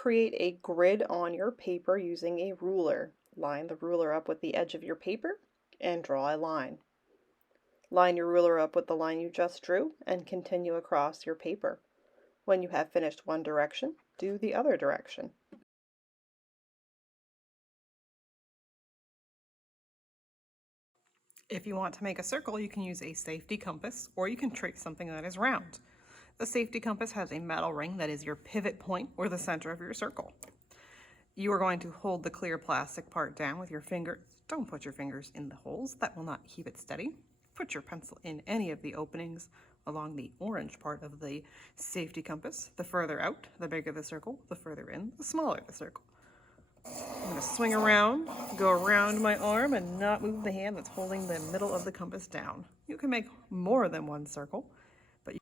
create a grid on your paper using a ruler. Line the ruler up with the edge of your paper and draw a line. Line your ruler up with the line you just drew and continue across your paper. When you have finished one direction, do the other direction. If you want to make a circle, you can use a safety compass, or you can trace something that is round. The safety compass has a metal ring that is your pivot point or the center of your circle. You are going to hold the clear plastic part down with your fingers. Don't put your fingers in the holes, that will not keep it steady. Put your pencil in any of the openings along the orange part of the safety compass. The further out, the bigger the circle, the further in, the smaller the circle. I'm going to swing around, go around my arm and not move the hand that's holding the middle of the compass down. You can make more than one circle, but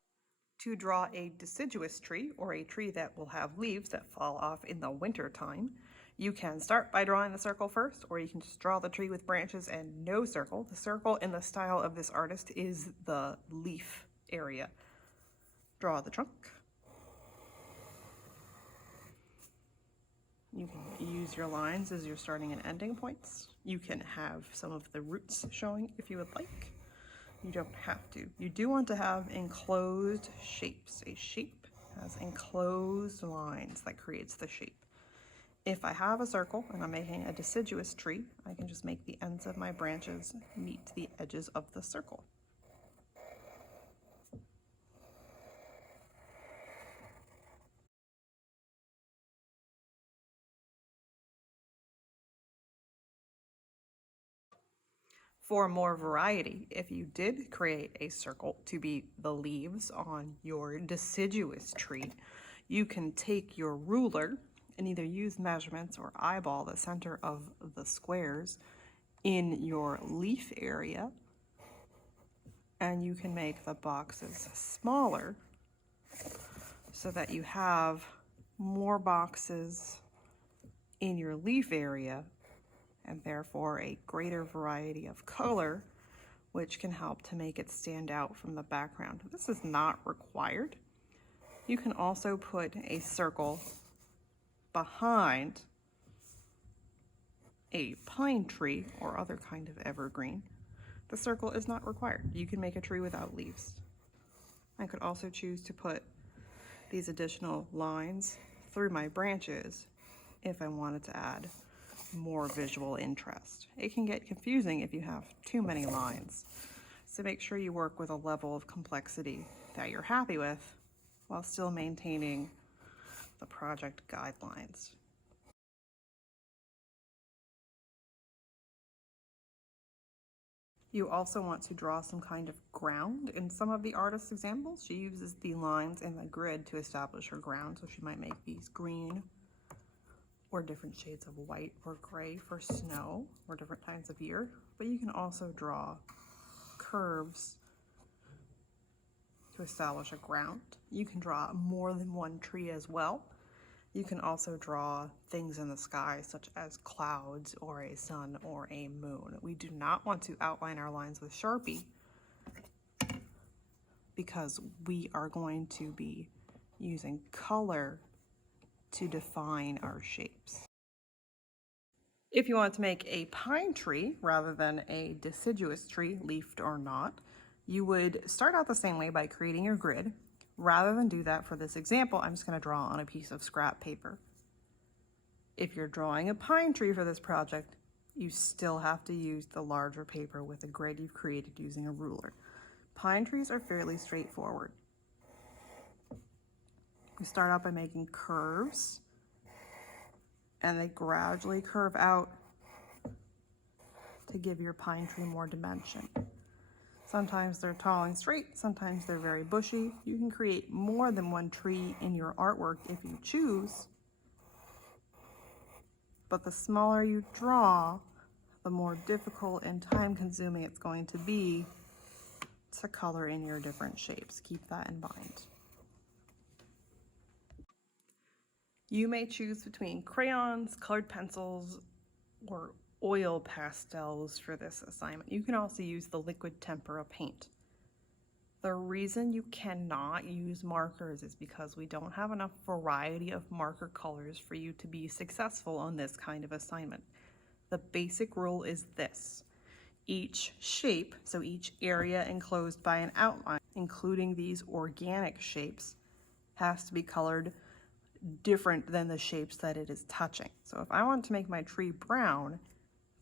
to draw a deciduous tree, or a tree that will have leaves that fall off in the winter time, you can start by drawing the circle first, or you can just draw the tree with branches and no circle. The circle in the style of this artist is the leaf area. Draw the trunk. You can use your lines as your starting and ending points. You can have some of the roots showing if you would like. You don't have to. You do want to have enclosed shapes. A shape has enclosed lines that creates the shape. If I have a circle and I'm making a deciduous tree, I can just make the ends of my branches meet the edges of the circle. For more variety, if you did create a circle to be the leaves on your deciduous tree, you can take your ruler and either use measurements or eyeball the center of the squares in your leaf area, and you can make the boxes smaller so that you have more boxes in your leaf area and therefore a greater variety of color, which can help to make it stand out from the background. This is not required. You can also put a circle behind a pine tree or other kind of evergreen. The circle is not required. You can make a tree without leaves. I could also choose to put these additional lines through my branches if I wanted to add more visual interest. It can get confusing if you have too many lines, so make sure you work with a level of complexity that you're happy with while still maintaining the project guidelines. You also want to draw some kind of ground. In some of the artist's examples, she uses the lines in the grid to establish her ground, so she might make these green or different shades of white or gray for snow or different times of year, but you can also draw curves to establish a ground. You can draw more than one tree as well. You can also draw things in the sky such as clouds or a sun or a moon. We do not want to outline our lines with Sharpie because we are going to be using color to define our shapes. If you want to make a pine tree rather than a deciduous tree, leafed or not, you would start out the same way by creating your grid. Rather than do that for this example, I'm just going to draw on a piece of scrap paper. If you're drawing a pine tree for this project, you still have to use the larger paper with a grid you've created using a ruler. Pine trees are fairly straightforward. You start out by making curves, and they gradually curve out to give your pine tree more dimension. Sometimes they're tall and straight, sometimes they're very bushy. You can create more than one tree in your artwork if you choose, but the smaller you draw, the more difficult and time-consuming it's going to be to color in your different shapes. Keep that in mind. You may choose between crayons, colored pencils, or oil pastels for this assignment. You can also use the liquid tempera paint. The reason you cannot use markers is because we don't have enough variety of marker colors for you to be successful on this kind of assignment. The basic rule is this. Each shape, so each area enclosed by an outline, including these organic shapes, has to be colored different than the shapes that it is touching. So if I want to make my tree brown,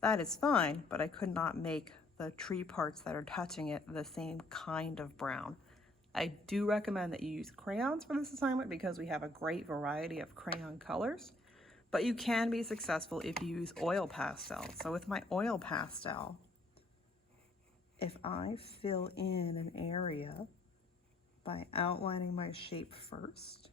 that is fine, but I could not make the tree parts that are touching it the same kind of brown. I do recommend that you use crayons for this assignment because we have a great variety of crayon colors, but you can be successful if you use oil pastel. So with my oil pastel, if I fill in an area by outlining my shape first,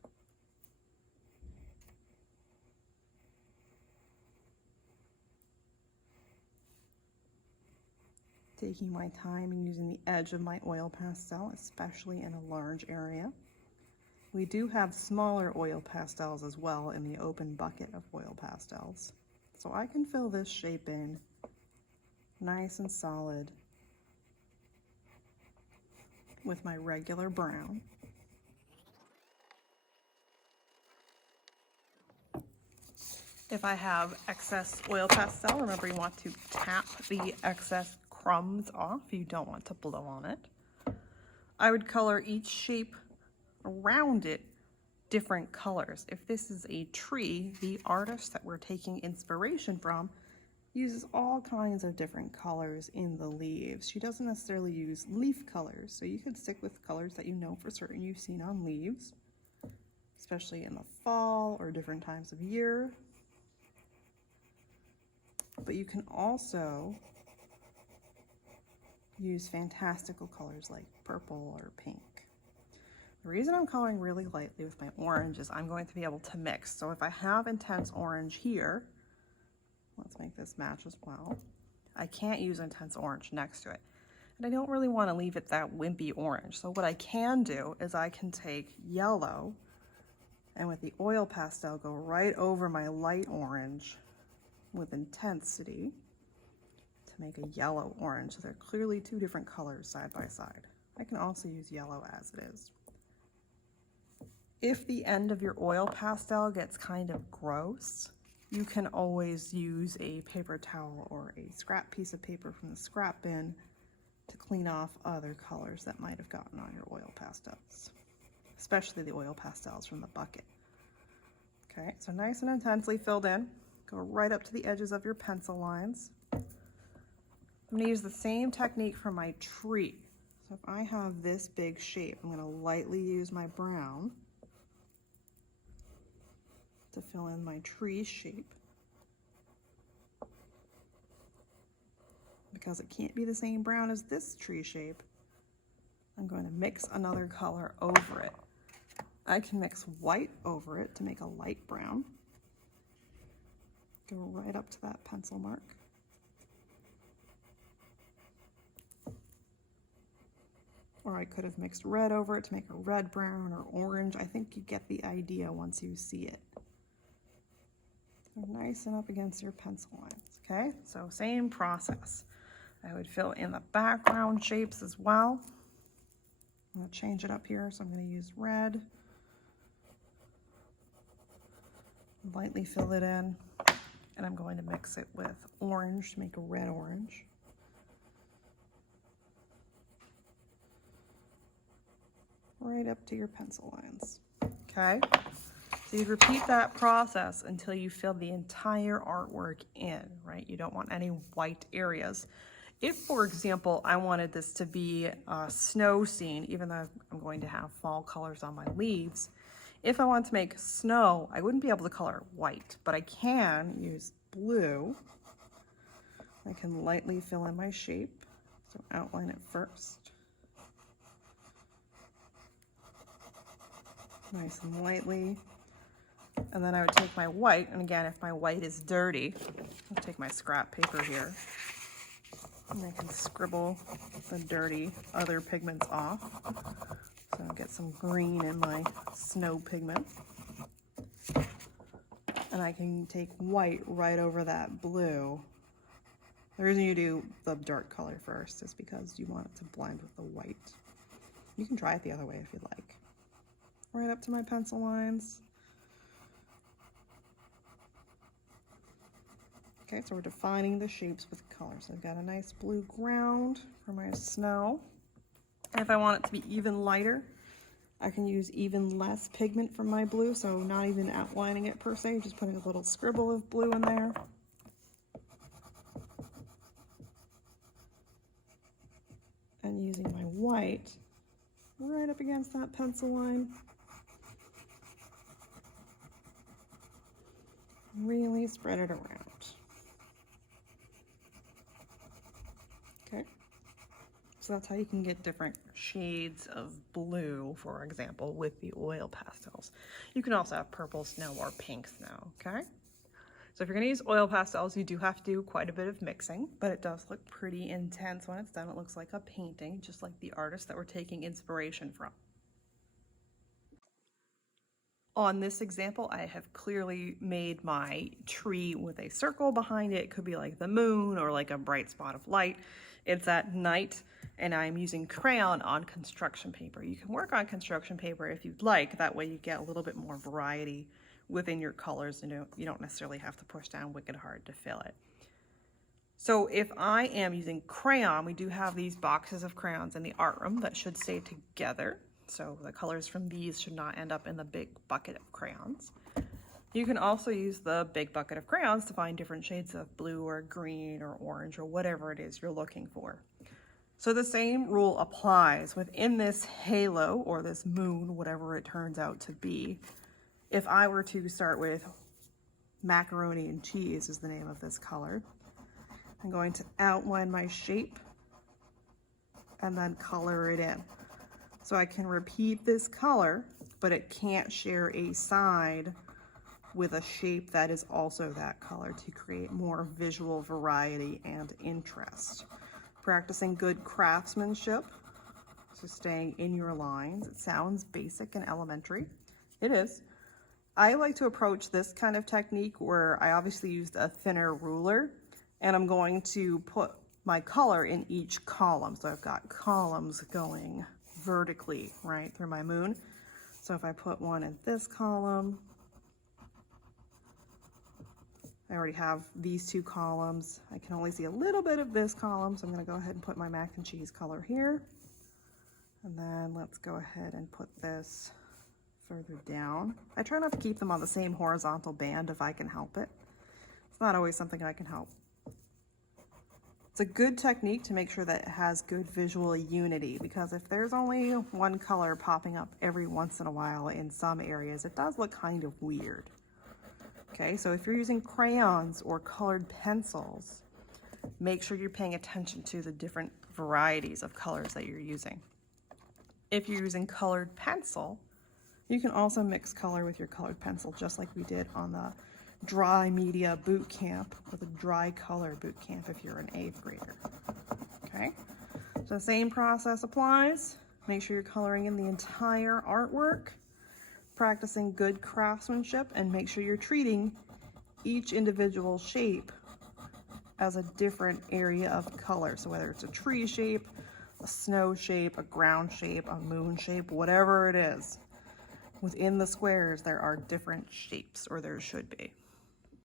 taking my time and using the edge of my oil pastel, especially in a large area. We do have smaller oil pastels as well in the open bucket of oil pastels. So I can fill this shape in nice and solid with my regular brown. If I have excess oil pastel, remember you want to tap the excess crumbs off. You don't want to blow on it. I would color each shape around it different colors. If this is a tree, the artist that we're taking inspiration from uses all kinds of different colors in the leaves. She doesn't necessarily use leaf colors, so you could stick with colors that you know for certain you've seen on leaves, especially in the fall or different times of year. But you can also use fantastical colors like purple or pink. The reason I'm coloring really lightly with my orange is I'm going to be able to mix. So if I have intense orange here, let's make this match as well. I can't use intense orange next to it. And I don't really want to leave it that wimpy orange. So what I can do is I can take yellow and with the oil pastel go right over my light orange with intensity to make a yellow orange. So they're clearly two different colors side by side. I can also use yellow as it is. If the end of your oil pastel gets kind of gross, you can always use a paper towel or a scrap piece of paper from the scrap bin to clean off other colors that might have gotten on your oil pastels, especially the oil pastels from the bucket. Okay, so nice and intensely filled in. Go right up to the edges of your pencil lines. I'm going to use the same technique for my tree. So if I have this big shape, I'm going to lightly use my brown to fill in my tree shape. Because it can't be the same brown as this tree shape, I'm going to mix another color over it. I can mix white over it to make a light brown. Go right up to that pencil mark. Or I could have mixed red over it to make a red brown or orange. I think you get the idea once you see it. So nice and up against your pencil lines, okay? So same process. I would fill in the background shapes as well. I'm going to change it up here, so I'm going to use red. Lightly fill it in, and I'm going to mix it with orange to make a red orange. Right up to your pencil lines, okay? So you repeat that process until you fill the entire artwork in, right? You don't want any white areas. If, for example, I wanted this to be a snow scene, even though I'm going to have fall colors on my leaves, if I want to make snow, I wouldn't be able to color white, but I can use blue. I can lightly fill in my shape, so outline it first. Nice and lightly. And then I would take my white, and again, if my white is dirty, I'll take my scrap paper here, and I can scribble the dirty other pigments off. So I'll get some green in my snow pigment. And I can take white right over that blue. The reason you do the dark color first is because you want it to blend with the white. You can try it the other way if you'd like. Right up to my pencil lines. Okay, so we're defining the shapes with color. So I've got a nice blue ground for my snow. And if I want it to be even lighter, I can use even less pigment from my blue, so not even outlining it per se, just putting a little scribble of blue in there. And using my white right up against that pencil line. Really spread it around. Okay. So that's how you can get different shades of blue, for example, with the oil pastels. You can also have purple snow or pink snow, okay? So if you're gonna use oil pastels, you do have to do quite a bit of mixing, but it does look pretty intense when it's done. It looks like a painting, just like the artist that we're taking inspiration from. On this example, I have clearly made my tree with a circle behind it. It could be like the moon or like a bright spot of light. It's at night and I'm using crayon on construction paper. You can work on construction paper if you'd like. That way you get a little bit more variety within your colors and you don't necessarily have to push down wicked hard to fill it. So if I am using crayon, we do have these boxes of crayons in the art room that should stay together. So the colors from these should not end up in the big bucket of crayons. You can also use the big bucket of crayons to find different shades of blue or green or orange or whatever it is you're looking for. So the same rule applies within this halo or this moon, whatever it turns out to be. If I were to start with macaroni and cheese is the name of this color, I'm going to outline my shape and then color it in. So I can repeat this color, but it can't share a side with a shape that is also that color to create more visual variety and interest. Practicing good craftsmanship, so staying in your lines. It sounds basic and elementary. It is. I like to approach this kind of technique where I obviously used a thinner ruler and I'm going to put my color in each column. So I've got columns going vertically right through my moon. So if I put one in this column, I already have these two columns. I can only see a little bit of this column, so I'm going to go ahead and put my mac and cheese color here. And then let's go ahead and put this further down. I try not to keep them on the same horizontal band if I can help it. It's not always something I can help. It's a good technique to make sure that it has good visual unity, because if there's only one color popping up every once in a while in some areas, it does look kind of weird. Okay, so if you're using crayons or colored pencils, make sure you're paying attention to the different varieties of colors that you're using. If you're using colored pencil, you can also mix color with your colored pencil, just like we did on the dry media boot camp or the dry color boot camp if you're an 8th grader. Okay, so the same process applies. Make sure you're coloring in the entire artwork, practicing good craftsmanship, and make sure you're treating each individual shape as a different area of color. So whether it's a tree shape, a snow shape, a ground shape, a moon shape, whatever it is, within the squares there are different shapes, or there should be.